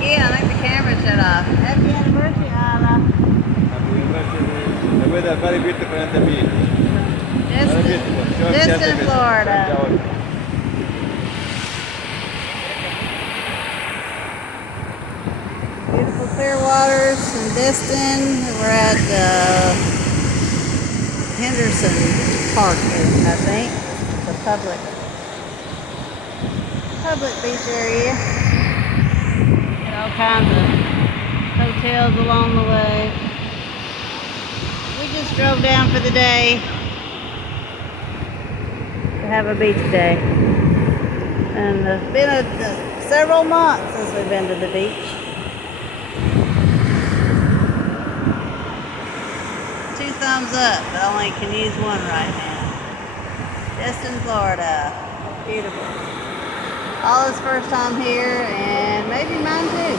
Yeah, I think the camera shut off. Happy anniversary, Ala. Le vuoi fare Pietro 40.000? Destin, Florida. Beautiful clear waters in Destin. We're at Henderson Park, I think. It's a public beach area. And all kinds of hotels along the way. We just drove down for the day to have a beach day. And it's been several months since we've been to the beach. 2 thumbs up, but I only can use one right now. Destin, Florida. Beautiful. Olive's first time here, and maybe mine too.